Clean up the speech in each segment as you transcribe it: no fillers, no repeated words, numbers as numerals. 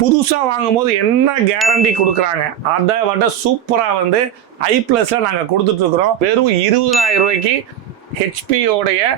புதுசாக வாங்கும்போது என்ன கேரண்டி கொடுக்குறாங்க அதை விட சூப்பராக வந்து iPlusல நாங்கள் கொடுத்துட்ருக்குறோம். வெறும் 20,000 ரூபாய்க்கு ஹெச்பியோடைய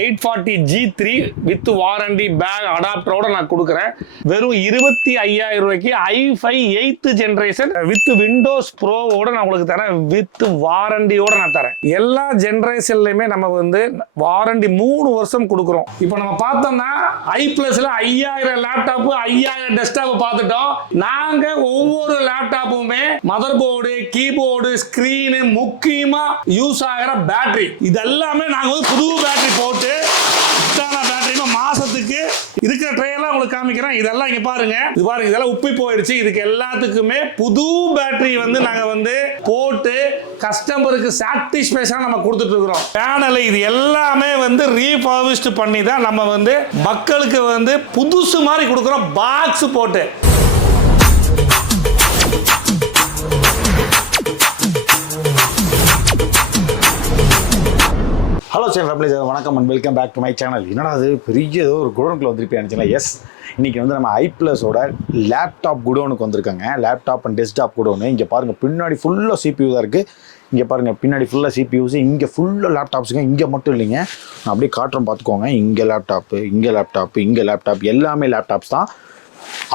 840 G3 வித் வாரண்டி பேக் அடாப்டரோட நான் கொடுக்குறேன். வெறும் 25,000 ரூபாய்க்கு i5 8th generation with Windows ப்ரோவோட நான் உங்களுக்கு தரேன். வித் வாரண்டியோட நான் தரேன். எல்லா ஜென்ரேஷன்லையுமே நம்ம வந்து வாரண்டி 3 வருஷம் கொடுக்குறோம். இப்போ நம்ம பார்த்தோம்னா iPlusல 5000 லேப்டாப் 5000 டெஸ்க்டாப் பார்த்துட்டோம். நாங்க ஒவ்வொரு லேப்டாப்புமே மதர் போர்டு, கீபோர்டு, ஸ்கிரீனு, முக்கியமா யூஸ் ஆகிற பேட்டரி இதெல்லாமே நாங்க வந்து புது பேட்டரி போட்டு பேட்டரி மாசத்துக்கு இருக்கிற ட்ரேலாம் உங்களுக்கு காமிக்கிறேன். இதெல்லாம் இங்க பாருங்க, இது பாருங்க, இதெல்லாம் உப்பி போயிடுச்சு. இதுக்கு எல்லாத்துக்குமே புது பேட்டரி வந்து நாங்க வந்து போட்டு கஸ்டமருக்கு சாட்டிஸ்ஃபேக்ஷன் நம்ம கொடுத்துட்டு இருக்கிறோம். பேனல் இது எல்லாமே வந்து ரீஃபர்பிஷ்ட் பண்ணி தான் நம்ம வந்து மக்களுக்கு வந்து புதுசு மாதிரி கொடுக்குறோம் பாக்ஸ் போட்டு. ஹலோ சார் ஃபேமிலி சார், வணக்கம் and welcome back to my channel. என்னடா அது பெரிய ஏதோ ஒரு குடோனுக்குள்ள வந்துருப்பேன் நினச்சிங்களா? எஸ், இன்றைக்கி வந்து நம்ம iPlusோட லேப்டாப் குடோனுக்கு வந்திருக்காங்க. Laptop and desktop godown. இங்கே பாருங்கள், பின்னாடி ஃபுல்லாக CPU தான் இருக்குது. இங்கே பாருங்கள், பின்னாடி ஃபுல்லாக CPUஸ், இங்கே ஃபுல்லாக லேப்டாப்ஸுங்க. இங்கே மட்டும் இல்லைங்க, நான் அப்படியே காட்டுறோம் பார்த்துக்கோங்க. இங்கே லேப்டாப்பு, இங்கே லேப்டாப்பு, இங்கே லேப்டாப், எல்லாமே லேப்டாப்ஸ் தான்.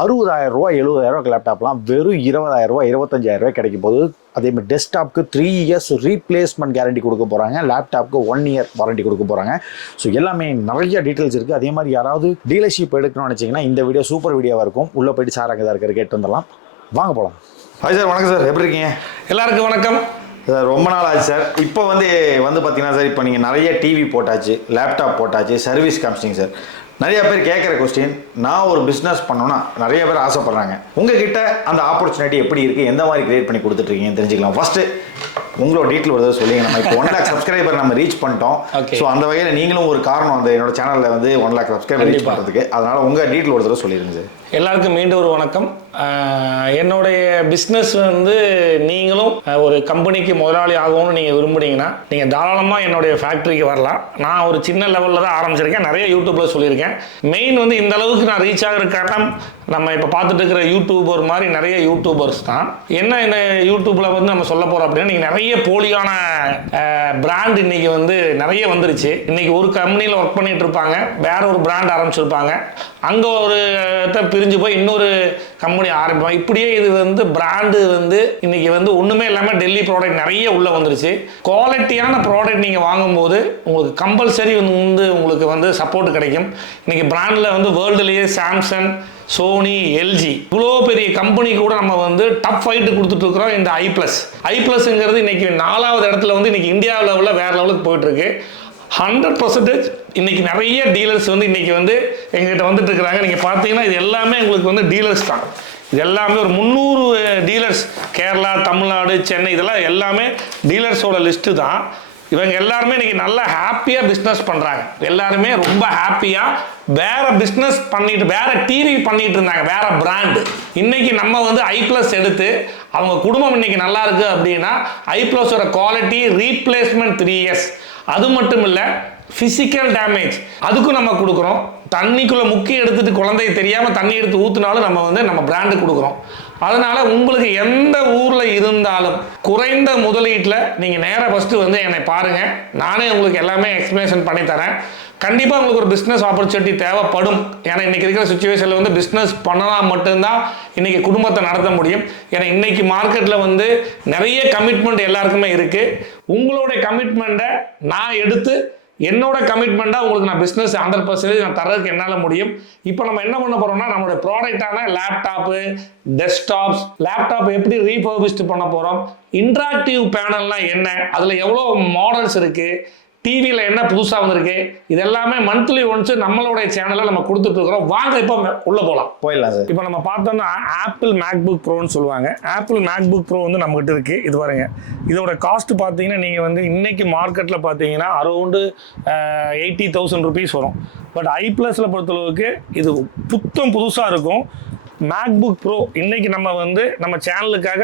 60,000 ரூபா 70,000 லேப்டாப்லாம் வெறும் 20,000 ரூபா 25,000 கிடைக்கும் போது. அதேமாதிரி டெஸ்க்டாப்க்கு 3 years ரீப்ளேஸ்மெண்ட் கேரண்டி கொடுக்க போகிறாங்க. லேப்டாப்க்கு 1 year வாரண்டி கொடுக்க போகிறாங்க. ஸோ எல்லாமே நிறைய டீட்டெயில்ஸ் இருக்குது. அதே மாதிரி யாராவது டீலர்ஷிப் எடுக்கணும்னு நினச்சிங்கன்னா இந்த வீடியோ சூப்பர் வீடியோவாக இருக்கும். உள்ளே போயிட்டு சார் அங்கே தான் இருக்கிற கேட்டு வந்துடலாம். வாங்க போகலாம். ஹாய் சார், வணக்கம் சார், எப்படி இருக்கீங்க? எல்லாருக்கும் வணக்கம் சார். ரொம்ப நாள் ஆச்சு சார். இப்போ வந்து பார்த்தீங்கன்னா சார், இப்போ நீங்கள் நிறைய டிவி போட்டாச்சு, லேப்டாப் போட்டாச்சு, சர்வீஸ் காமிச்சிங்க சார். நிறைய பேர் கேட்குற கொஸ்டின், நான் ஒரு பிஸ்னஸ் பண்ணோன்னா நிறைய பேர் ஆசைப்பட்றாங்க. உங்ககிட்ட அந்த ஆப்பர்ச்சுனிட்டி எப்படி இருக்குது, எந்த மாதிரி கிரியேட் பண்ணி கொடுத்துட்ருக்கீங்கன்னு தெரிஞ்சுக்கலாம். ஃபஸ்ட்டு உங்களோட டீட்டெயில் ஒரு சொல்லிங்க. நம்ம இப்போ 1 lakh சப்ஸ்கிரைபர் நம்ம ரீச் பண்ணிட்டோம். ஸோ அந்த வகையில் நீங்களும் ஒரு காரணம், அந்த என்னோட சேனலில் வந்து 1 lakh சப்ஸ்கிரைபர் ரீச் பண்ணுறதுக்கு. அதனால் உங்கள் டீட்டெயில் ஒரு தடவை சொல்லிடுங்க சார். எல்லாருக்கும் மீண்டும் ஒரு வணக்கம். என்னுடைய பிஸ்னஸ் வந்து நீங்களும் ஒரு கம்பெனிக்கு முதலாளி ஆகணும்னு நீங்கள் விரும்புனீங்கன்னா நீங்கள் தாராளமாக என்னுடைய ஃபேக்ட்ரிக்கு வரலாம். நான் ஒரு சின்ன லெவலில் தான் ஆரம்பிச்சிருக்கேன், நிறைய யூடியூப்பில் சொல்லியிருக்கேன். மெயின் வந்து இந்த அளவுக்கு நான் ரீச் ஆகிற காரணம் நம்ம இப்போ பார்த்துட்டு இருக்கிற யூடியூபர் மாதிரி நிறைய யூடியூபர்ஸ் தான். என்ன இந்த யூடியூப்பில் வந்து நம்ம சொல்ல போகிறோம் அப்படின்னா, நீங்கள் நிறைய போலியான பிராண்ட் இன்றைக்கி வந்து நிறைய வந்துருச்சு. இன்றைக்கி ஒரு கம்பெனியில் ஒர்க் பண்ணிகிட்டு இருப்பாங்க, வேற ஒரு பிராண்ட் ஆரம்பிச்சிருப்பாங்க, அங்கே ஒரு பிரிஞ்சு போய் இன்னொரு கம்பெனி ஆரம்பிப்பாங்க. இப்படியே இது வந்து பிராண்டு வந்து இன்றைக்கி வந்து ஒன்றுமே இல்லாமல் டெல்லி ப்ராடக்ட் நிறைய உள்ளே வந்துருச்சு. குவாலிட்டியான ப்ராடக்ட் நீங்கள் வாங்கும்போது உங்களுக்கு கம்பல்சரி வந்து உங்களுக்கு வந்து சப்போர்ட் கிடைக்கும். இன்றைக்கி பிராண்டில் வந்து வேர்ல்டுலேயே சாம்சங், சோனி, எல்ஜி இவ்வளோ பெரிய கம்பெனி கூட நம்ம வந்து டப் ஃபைட்டு கொடுத்துட்டு இருக்கிறோம். இந்த iPlusங்கிறது இன்னைக்கு 4வது இடத்துல வந்து இன்னைக்கு இந்தியா லெவலில் வேற லெவலுக்கு போயிட்டு இருக்கு. 100% இன்னைக்கு நிறைய டீலர்ஸ் வந்து இன்னைக்கு வந்து எங்ககிட்ட வந்துட்டு இருக்கிறாங்க. நீங்க பார்த்தீங்கன்னா இது எல்லாமே உங்களுக்கு வந்து டீலர்ஸ் தான். இது எல்லாமே ஒரு 300 டீலர்ஸ், கேரளா, தமிழ்நாடு, சென்னை, இதெல்லாம் எல்லாமே டீலர்ஸோட லிஸ்ட்டு தான். இவங்க எல்லாருமே இன்னைக்கு நல்லா ஹாப்பியாக பிஸ்னஸ் பண்ணுறாங்க. எல்லாருமே ரொம்ப ஹாப்பியாக வேற பிஸ்னஸ் பண்ணிட்டு, வேற டிவி பண்ணிட்டு இருந்தாங்க, வேற பிராண்டு. இன்னைக்கு நம்ம வந்து iPlus எடுத்து அவங்க குடும்பம் இன்னைக்கு நல்லா இருக்கு அப்படின்னா iPlusோட குவாலிட்டி ரீப்ளேஸ்மெண்ட் 3 years. அது மட்டும் இல்லை, ஃபிசிக்கல் டேமேஜ் அதுக்கும் நம்ம கொடுக்குறோம். தண்ணிக்குள்ளே முக்கி எடுத்துட்டு குழந்தைய தெரியாமல் தண்ணி எடுத்து ஊற்றினாலும் நம்ம வந்து நம்ம பிராண்டு கொடுக்குறோம். அதனால உங்களுக்கு எந்த ஊரில் இருந்தாலும் குறைந்த முதலீட்டில் நீங்கள் நேராக ஃபஸ்ட்டு வந்து என்னை பாருங்கள். நானே உங்களுக்கு எல்லாமே எக்ஸ்பிளேஷன் பண்ணி தரேன். கண்டிப்பாக உங்களுக்கு ஒரு பிஸ்னஸ் ஆப்பர்ச்சுனிட்டி தேவைப்படும். ஏன்னா இன்றைக்கி இருக்கிற சுச்சுவேஷனில் வந்து பிஸ்னஸ் பண்ணலாம் மட்டும்தான் இன்றைக்கி குடும்பத்தை நடத்த முடியும். ஏன்னா இன்றைக்கி மார்க்கெட்டில் வந்து நிறைய கமிட்மெண்ட் எல்லாருக்குமே இருக்குது. உங்களுடைய கமிட்மெண்ட்டை நான் எடுத்து என்னோட கமிட்மெண்ட்டாக உங்களுக்கு நான் பிஸ்னஸ் 100% நான் தரதுக்கு என்னால் முடியும். இப்போ நம்ம என்ன பண்ண போகிறோம்னா, நம்மளுடைய ப்ராடக்டான லேப்டாப்பு, டெஸ்க்டாப்ஸ், லேப்டாப் எப்படி ரீஃபர்பிஷ்ட் பண்ண போகிறோம், இன்ட்ராக்டிவ் பேனல்லாம் என்ன, அதில் எவ்வளோ மாடல்ஸ் இருக்குது, டிவியில் என்ன புதுசாக வந்திருக்கு, இது எல்லாமே மந்த்லி ஒன்ஸ் நம்மளுடைய சேனலில் நம்ம கொடுத்துட்டு இருக்கிறோம். வாங்க இப்போ உள்ளே போயிடலாம் சார். இப்போ நம்ம பார்த்தோம்னா ஆப்பிள் மேக்புக் ப்ரோன்னு சொல்லுவாங்க. ஆப்பிள் மேக்புக் ப்ரோ வந்து நம்மகிட்ட இருக்குது. இது பாருங்க, இதோட காஸ்ட் பார்த்தீங்கன்னா நீங்கள் வந்து இன்னைக்கு மார்க்கெட்டில் பார்த்தீங்கன்னா அரௌண்டு 80,000 rupees வரும். பட் iPlusல பொறுத்தளவுக்கு இது புதுசாக இருக்கும். மேக்புக் ப்ரோ இன்னைக்கு நம்ம வந்து நம்ம சேனலுக்காக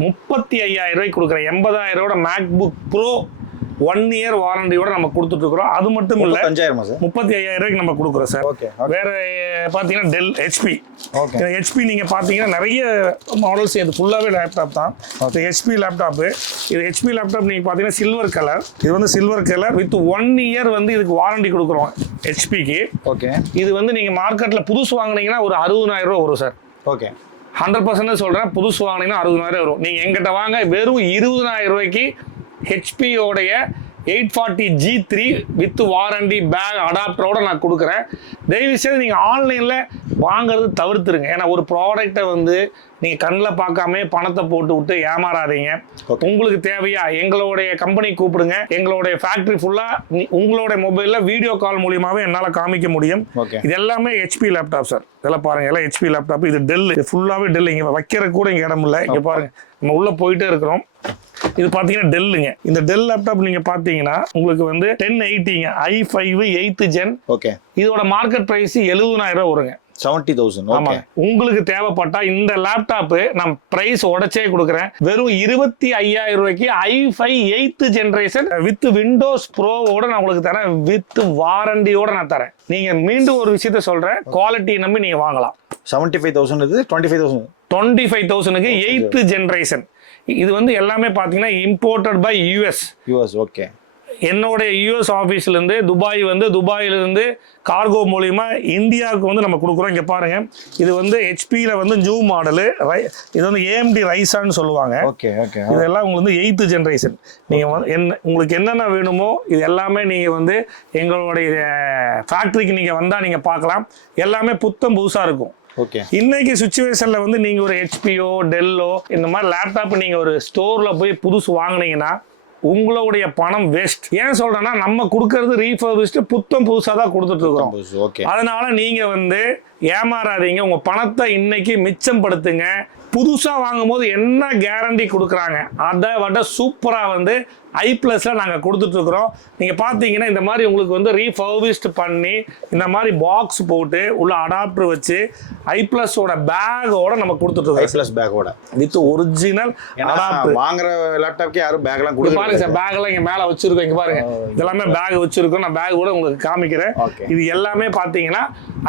35,000 ரூபாய்க்கு கொடுக்குறேன். 80,000 மேக்புக் ப்ரோ 1 இயர் வாரண்டியோட நம்ம கொடுத்துட்டு இருக்கிறோம். அது மட்டும் இல்ல 35,000 சார், 35,000 ரூபாய்க்கு நம்ம கொடுக்குறோம் சார். ஓகே. வேற பாத்தீங்கன்னா டெல் ஹெச்பி. ஓகே. ஹெச்பி நீங்க பாத்தீங்கன்னா நிறைய மாடல்ஸ் இது ஃபுல்லாவே லேப்டாப் தான். இது ஹெச்பி லேப்டாப். இது ஹெச்பி லேப்டாப் நீங்க பாத்தீங்கன்னா சில்வர் கலர். இது வந்து சில்வர் கலர் வித் 1 இயர் வந்து இதுக்கு வாரண்டி கொடுக்குறோம் ஹெச்பிக்கு. ஓகே. இது வந்து நீங்க மார்க்கெட்ல புதுசு வாங்குனீங்கன்னா ஒரு 60,000 ரூபாய் வரும் சார். ஓகே. 100% சொல்றேன், புதுசு வாங்கினீங்கன்னா 60,000 வரும். நீங்க எங்கிட்ட வாங்க வெறும் 20,000 ரூபாய்க்கு ஹெச்பியோடைய 840 G3 வித் வாரண்டி பேக் அடாப்டரோட நான் கொடுக்குறேன். தயவுசெய்து நீங்கள் ஆன்லைனில் வாங்குறது தவிர்த்துருங்க. ஏன்னா ஒரு ப்ராடக்டை வந்து நீங்கள் கண்ணில் பார்க்காம பணத்தை போட்டு விட்டு ஏமாறாதீங்க. உங்களுக்கு தேவையா எங்களுடைய கம்பெனி கூப்பிடுங்க. எங்களுடைய ஃபேக்ட்ரி ஃபுல்லாக உங்களுடைய மொபைலில் வீடியோ கால் மூலியமாகவே என்னால் காமிக்க முடியும். இது எல்லாமே ஹெச்பி லேப்டாப் சார். இதெல்லாம் பாருங்க, எல்லாம் ஹெச்பி லேப்டாப். இது டெல், ஃபுல்லாகவே டெல். இங்கே வைக்கிற கூட இங்கே இடம் இல்லை. இங்கே பாருங்க, நம்ம உள்ளே போயிட்டே இருக்கிறோம். இது பாத்தீங்கன்னா டெல்லுங்க. இந்த டெல் லேப்டாப் நீங்க பாத்தீங்கன்னா உங்களுக்கு வந்து 1080ங்க i5 8th ஜென். ஓகே. இதோட மார்க்கெட் பிரைஸ் 70,000 ரூபாய் வருங்க. 70,000. ஆமா. உங்களுக்கு தேவைப்பட்டா இந்த லேப்டாப் நான் பிரைஸ் உடைச்சே கொடுக்குறேன். வெறும் 25,000 ரூபாய்க்கு i5 8th generation with Windows ப்ரோவோட நான் உங்களுக்கு தரேன். வித் வாரண்டியோட நான் தரேன். நீங்க மீண்டும் ஒரு விஷயத்த சொல்றேன், குவாலிட்டி நம்பி நீங்க வாங்கலாம். 75,000 இது 25,000. 25,000க்கு 8th ஜெனரேஷன். இது வந்து எல்லாமே பாத்தீங்கன்னா இம்போர்ட்டட் பை யூஎஸ். ஓகே. என்னோட யூஎஸ் ஆஃபீஸ்ல இருந்து துபாயில இருந்து கார்கோ மூலியமா இந்தியாவுக்கு வந்து நம்ம கொடுக்குறோம். இங்க பாருங்க, இது வந்து ஹெச்பியில் வந்து நியூ மாடலு. இது வந்து AMD ரைசான்னு சொல்லுவாங்க. ஓகே. ஓகே. இதெல்லாம் உங்களுக்கு வந்து 8th ஜெனரேஷன். நீங்க உங்களுக்கு என்னென்ன வேணுமோ இது எல்லாமே நீங்க வந்து எங்களுடைய ஃபேக்டரிக்கு நீங்க வந்தா நீங்க பார்க்கலாம். எல்லாமே புத்தம் புதுசா இருக்கும். ஓகே. இன்னைக்கு சுச்சுவேஷன்ல வந்து நீங்க ஒரு ஹெச்பியோ டெல்லோ இந்த மாதிரி லேப்டாப் நீங்க ஒரு ஸ்டோர்ல போய் புதுசு வாங்குனீங்கன்னா உங்களுடைய பணம் வேஸ்ட். ஏன் சொல்றேன்னா நம்ம கொடுக்கறது ரீஃபர்பிஷ்டு புத்தம் புதுசா தான் கொடுத்துட்டு இருக்கோம். அதனால நீங்க வந்து ஏமாறாதீங்க. உங்க பணத்தை இன்னைக்கு மிச்சம் படுத்துங்க. புதுசா வாங்கும் போது என்ன கேரண்டி கொடுக்குறாங்க அதை விட சூப்பரா வந்து iPlusல நாங்க கொடுத்துட்டு இருக்கிறோம். நீங்க பாத்தீங்கன்னா இந்த மாதிரி உங்களுக்கு வந்து ரீஃபர்பிஷ்டு பண்ணி இந்த மாதிரி பாக்ஸ் போட்டு உள்ள அடாப்டர் வச்சு iPlusோட பேக்கோட நம்ம கொடுத்துட்டு இருக்கோம். iPlus பேக்கோட வித் ஒரிஜினல் அடாப்டர். வாங்குற லேப்டாப்க்கு யாரும் பேக்லாம் கொடுக்க பாருங்க சார், பேக்லாம் இங்க மேல வச்சிருக்கோம். இங்க பாருங்க, இதெல்லாமே பேக் வச்சிருக்கோம். நான் பேக் கூட உங்களுக்கு காமிக்கிறேன். இது எல்லாமே பாத்தீங்கன்னா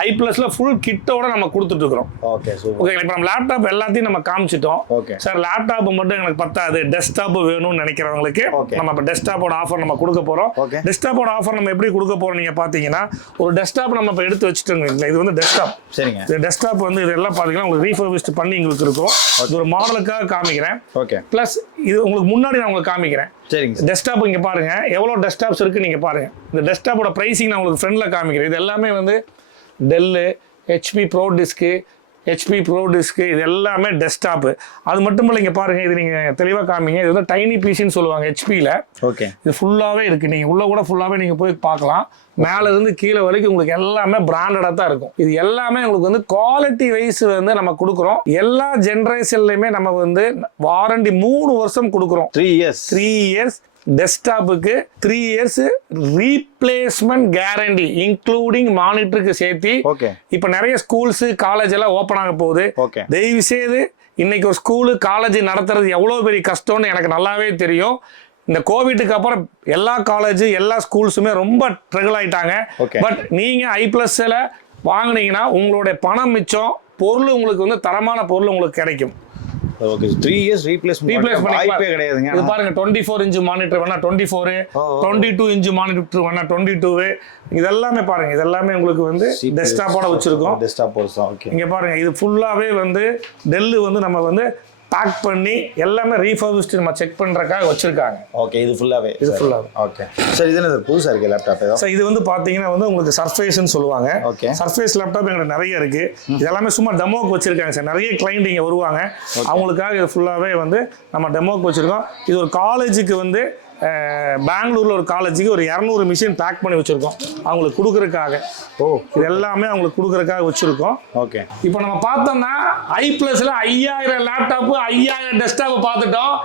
iPlusல ஃபுல் கிட்டோட நம்ம கொடுத்துட்டு இருக்கிறோம். ஓகே, இப்போ நம்ம லேப்டாப் எல்லாத்தையும் நம்ம காமிச்சிட்டோம். சார் லேப்டாப் மட்டும் எனக்கு பத்தாது, டெஸ்க்டாப் வேணும்னு நினைக்கிறவங்களுக்கு நம்ம இப்ப டெஸ்க்டாப்போட ஆஃபர் நம்ம கொடுக்க போறோம். டெஸ்க்டாப்போட ஆஃபர் நம்ம எப்படி கொடுக்க போறோம் நீங்க பாத்தீங்கன்னா, ஒரு டெஸ்க்டாப் நம்ம இப்ப எடுத்து வச்சுட்டோங்க. இது வந்து டெஸ்க்டாப். சரிங்க. இந்த டெஸ்க்டாப் வந்து இதெல்லாம் பாத்தீங்கன்னா உங்களுக்கு ரீஃபர்பிஷ்டு பண்ணி உங்களுக்கு இருக்கும். இது ஒரு மாடலுக்காக காமிக்கிறேன். ஓகே. பிளஸ் இது உங்களுக்கு முன்னாடி நான் உங்களுக்கு காமிக்கிறேன். சரிங்க. டெஸ்க்டாப் இங்க பாருங்க, எவ்வளவு டெஸ்க்டாப்ஸ் இருக்கு நீங்க பாருங்க. இந்த டெஸ்க்டாப்போட பிரைசிங் நான் உங்களுக்கு ஃப்ரண்ட்ல காமிக்கிறேன். இது எல்லாமே வந்து டெல்லு, ஹெச்பி ப்ரோ டிஸ்க்கு இது எல்லாமே டெஸ்க்டாப்பு. அது மட்டும் இல்லை, இங்கே பாருங்க, இது நீங்கள் தெளிவாக காமிங்க. இது வந்து டைனி பிசின்னு சொல்லுவாங்க ஹெச்பியில். ஓகே. இது ஃபுல்லாகவே இருக்குது. நீங்கள் உள்ள கூட ஃபுல்லாகவே நீங்கள் போய் பார்க்கலாம். மேலே இருந்து கீழே வரைக்கும் உங்களுக்கு எல்லாமே பிராண்டடாக தான் இருக்கும். இது எல்லாமே உங்களுக்கு வந்து குவாலிட்டி வைஸ் வந்து நம்ம கொடுக்குறோம். எல்லா ஜென்ரேஷன்லையுமே நம்ம வந்து வாரண்டி 3 வருஷம் கொடுக்குறோம். 3 இயர்ஸ் டெஸ்க்டாப்புக்கு 3 இயர்ஸ் ரீப்ளேஸ்மெண்ட் கேரண்டி இன்க்ளூடிங் மானிட்டருக்கு சேர்த்து. இப்ப நிறைய ஸ்கூல்ஸ் காலேஜ் எல்லாம் ஓபன் ஆக போகுது. தயவு செய்து இன்னைக்கு ஒரு ஸ்கூலு காலேஜ் நடத்துறது எவ்வளவு பெரிய கஷ்டம்னு எனக்கு நல்லாவே தெரியும். இந்த கோவிட்டுக்கு அப்புறம் எல்லா காலேஜ் எல்லா ஸ்கூல்ஸுமே ரொம்ப ஸ்ட்ரகிள் ஆயிட்டாங்க. பட் நீங்க iPlusல வாங்குனீங்கன்னா உங்களுடைய பணம் மிச்சம், பொருள் உங்களுக்கு வந்து தரமான பொருள் உங்களுக்கு கிடைக்கும். ஓகே. 3 இயர்ஸ் ரீப்ளேஸ் வாய்ப்பே கிடையாதுங்க. இது பாருங்க, 24 இன்ச் மானிட்டர் வேணா 24, 22 இன்ச் மானிட்டர் வேணா 22. இதெல்லாமே பாருங்க, இதெல்லாமே உங்களுக்கு வந்து டெஸ்க்டாப்போட வச்சிருக்கோம். Desktop portion. ஓகே. இங்க பாருங்க, இது ஃபுல்லாவே வந்து டெல் வந்து நம்ம வந்து பேக் பண்ணி எல்லாமே ரீஃபர்பிஷ்டு நம்ம செக் பண்றதுக்காக வச்சிருக்காங்க. ஓகே. இது ஃபுல்லாவே. Okay sir. இது என்ன புதுசா இருக்கு லேப்டாப்? சார் இது வந்து பாத்தீங்கன்னா வந்து உங்களுக்கு சர்ஃபேஸ்னு சொல்லுவாங்க. ஓகே. சர்ஃபேஸ் லேப்டாப் எங்களுக்கு நிறைய இருக்கு. இதெல்லாமே சும்மா டெமோக்கு வச்சிருக்காங்க சார். நிறைய கிளைண்ட் இங்க வருவாங்க, அவங்களுக்காக இது ஃபுல்லாவே வந்து நம்ம டெமோக்கு வச்சிருக்கோம். இது ஒரு காலேஜுக்கு வந்து பெங்களூர்ல ஒரு காலேஜுக்கு ஒரு 200 மிஷின் பேக் பண்ணி வச்சிருக்கோம் அவங்களுக்கு கொடுக்கறதுக்காக. இது எல்லாமே அவங்களுக்கு கொடுக்கறதுக்காக வச்சிருக்கோம். ஓகே. இப்போ நம்ம பார்த்தோம்னா iPlusல 5000 லேப்டாப் 5000 டெஸ்க்டாப் பார்த்துட்டோம்.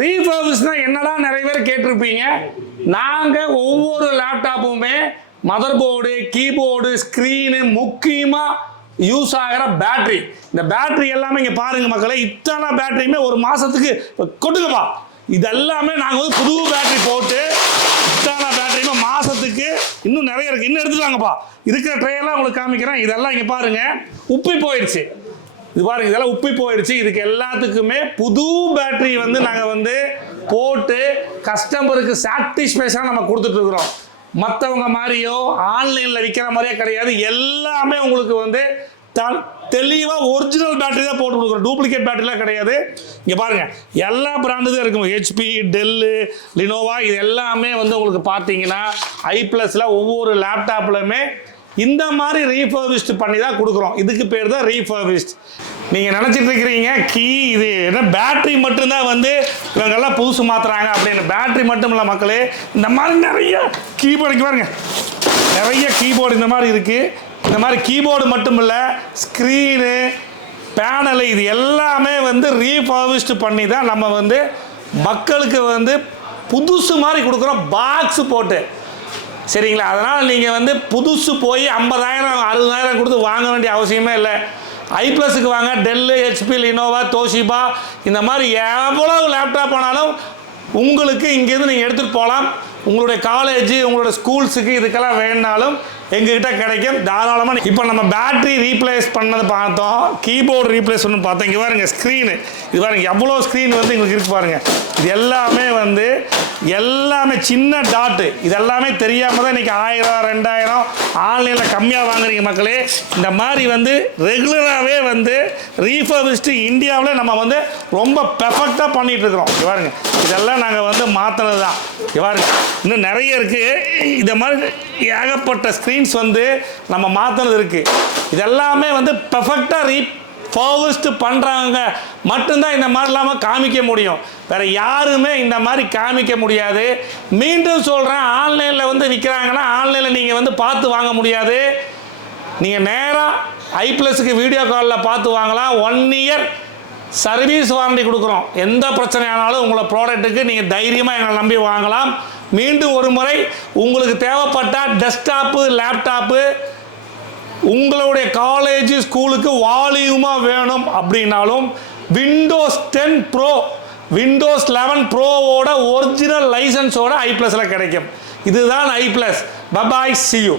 ரீஃபர்பிஷ்னா என்னடா நிறைய பேர் கேட்டிருப்பீங்க. நாங்க ஒவ்வொரு லேப்டாப்புமே மதர் போர்டு, கீபோர்டு, ஸ்கிரீனு, முக்கியமா யூஸ் ஆகிற பேட்டரி, இந்த பேட்டரி எல்லாமே இங்க பாருங்க மக்களே. இத்தனை பேட்டரியுமே ஒரு மாசத்துக்கு கொட்டுங்கப்பா. இதெல்லாமே நாங்கள் வந்து புது பேட்டரி போட்டு இன்னும் நிறைய இருக்குது, இன்னும் எடுத்துட்டாங்கப்பா. இருக்கிற ட்ரேயெல்லாம் உங்களுக்கு காமிக்கிறேன். இதெல்லாம் இங்கே பாருங்கள் உப்பி போயிடுச்சு. இது பாருங்க, இதெல்லாம் உப்பி போயிடுச்சு. இதுக்கு எல்லாத்துக்குமே புது பேட்டரி வந்து நாங்கள் வந்து போட்டு கஸ்டமருக்கு சாட்டிஸ்ஃபேக்ஷனாக நம்ம கொடுத்துட்ருக்குறோம். மற்றவங்க மாதிரியோ ஆன்லைனில் விற்கிற மாதிரியே கிடையாது. எல்லாமே உங்களுக்கு வந்து தெளிவாக ஒரிஜினல் பேட்டரி தான் போட்டு கொடுக்குறோம். டூப்ளிகேட் பேட்டரிலாம் கிடையாது. இங்கே பாருங்கள், எல்லா பிராண்டு தான் இருக்கும். ஹெச்பி, டெல்லு, லினோவா, இது எல்லாமே வந்து உங்களுக்கு பார்த்தீங்கன்னா ஐப்ளஸில் ஒவ்வொரு லேப்டாப்லையுமே இந்த மாதிரி ரீஃபர்பிஷ்டு பண்ணி தான் கொடுக்குறோம். இதுக்கு பேர் தான் ரீஃபர்பிஷ்ட். நீங்கள் நினச்சிட்டு இருக்கிறீங்க இது என்ன பேட்ரி மட்டும்தான் வந்து இவங்கெல்லாம் புதுசு மாற்றுறாங்க அப்படின்னு. பேட்ரி மட்டும் இல்லை மக்களே, இந்த மாதிரி நிறைய கீபோர்டுக்கு பாருங்க, நிறைய கீபோர்டு இந்த மாதிரி இருக்குது. இந்த மாதிரி கீபோர்டு மட்டும் இல்லை, ஸ்க்ரீனு, பேனலு, இது எல்லாமே வந்து ரீஃபர்பிஷ்டு பண்ணி தான் நம்ம வந்து மக்களுக்கு வந்து புதுசு மாதிரி கொடுக்குறோம், பாக்ஸு போட்டு. சரிங்களா? அதனால் நீங்கள் வந்து புதுசு போய் 50,000 60,000 கொடுத்து வாங்க வேண்டிய அவசியமே இல்லை. ஐப்ளஸுக்கு வாங்க. டெல்லு, ஹெச்பி, லினோவா, தோஷிபா, இந்த மாதிரி எவ்வளோ லேப்டாப் ஆனாலும் உங்களுக்கு இங்கேருந்து நீங்கள் எடுத்துகிட்டு போகலாம். உங்களுடைய காலேஜு, உங்களோட ஸ்கூல்ஸுக்கு இதுக்கெல்லாம் வேணுனாலும் எங்ககிட்ட கிடைக்கும் தாராளமாக. இப்போ நம்ம பேட்ரி ரீப்ளேஸ் பண்ணது பார்த்தோம், கீபோர்டு ரீப்ளேஸ் பண்ணு பார்த்தோம். இங்கே பாருங்கள் ஸ்க்ரீனு, இது பாருங்கள் எவ்வளோ ஸ்க்ரீன் வந்து எங்களுக்கு இருக்கு பாருங்கள். இது எல்லாமே வந்து எல்லாமே சின்ன டாட்டு. இது எல்லாமே தெரியாமல் தான் இன்றைக்கி 1000 2000 ஆன்லைனில் கம்மியாக வாங்குறீங்க மக்களே. இந்த மாதிரி வந்து ரெகுலராகவே வந்து ரீஃபர்பிஷ்டு இந்தியாவில் நம்ம வந்து ரொம்ப பெர்ஃபெக்டாக பண்ணிகிட்டு இருக்கிறோம். இங்கே பாருங்க, இதெல்லாம் நாங்கள் வந்து மாற்றினது தான். இங்கே பாருங்க, இன்னும் நிறைய இருக்குது. இதை மாதிரி ஏகப்பட்ட ஸ்க்ரீன்ஸ் வந்து நம்ம மாற்றினது இருக்குது. இதெல்லாமே வந்து பெர்ஃபெக்டாக ரீஃபர்பிஷ்டு பண்ணுறாங்க மட்டும்தான் இந்த மாதிரி இல்லாமல் காமிக்க முடியும். வேறு யாருமே இந்த மாதிரி காமிக்க முடியாது. மீண்டும் சொல்கிறேன், ஆன்லைனில் வந்து விற்கிறாங்கன்னா ஆன்லைனில் நீங்கள் வந்து பார்த்து வாங்க முடியாது. நீங்கள் நேராக ஐப்ளஸுக்கு வீடியோ காலில் பார்த்து வாங்கலாம். 1 year சர்வீஸ் வாரண்டி கொடுக்குறோம். எந்த பிரச்சனையானாலும் உங்களை ப்ராடக்ட்டுக்கு நீங்கள் தைரியமாக எங்களை நம்பி வாங்கலாம். மீண்டும் ஒரு முறை உங்களுக்கு தேவைப்பட்டால் டெஸ்க்டாப்பு, லேப்டாப்பு, உங்களுடைய காலேஜ், ஸ்கூலுக்கு வால்யூமாக வேணும் அப்படின்னாலும் விண்டோஸ் 10 ப்ரோ, விண்டோஸ் 11 ப்ரோவோட ஒரிஜினல் லைசன்ஸோட ஐப்ளஸில் கிடைக்கும். இதுதான் ஐப்ளஸ். Bye bye, see you.